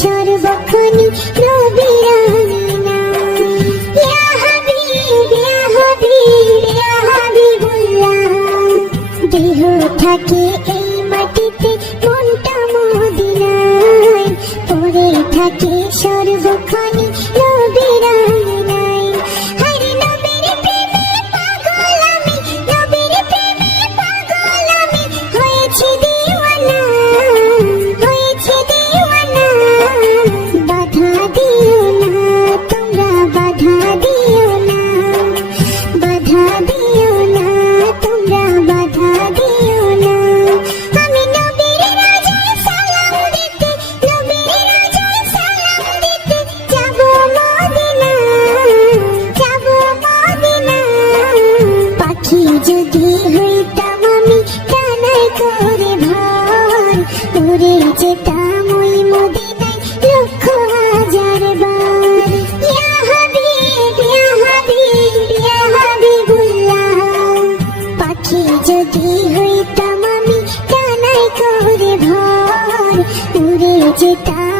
সর্বক্ষণি নবীরাহিনা ইয়া হাবিব ইয়া হাবিব, ইয়া হাবিবুল্লাহ। দেহ থাকে এই মাটিতে, মনটা মদিনায়। পড়ে থাকে সর্বক্ষণি সেজেটা মুই মদিনায় লক্ষ হাজার বার। ইয়া হাবিব ইয়া হাবিব, ইয়া হাবিবুল্লাহ। পাখি যদি হইতাম আমি ডানায় করে ভর। উড়ে যেতাম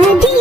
Daddy.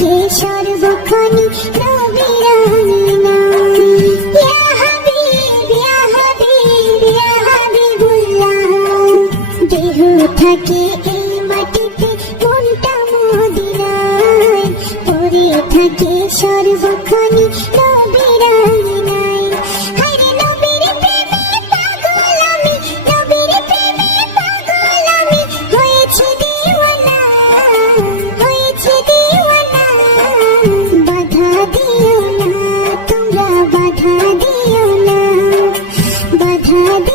থাকে সর্বক্ষণে দেহ থাকে এই মাটিতে মনটা মদিনায় পরে থাকে সর্বক্ষণে রবিরায় Mm-hmm.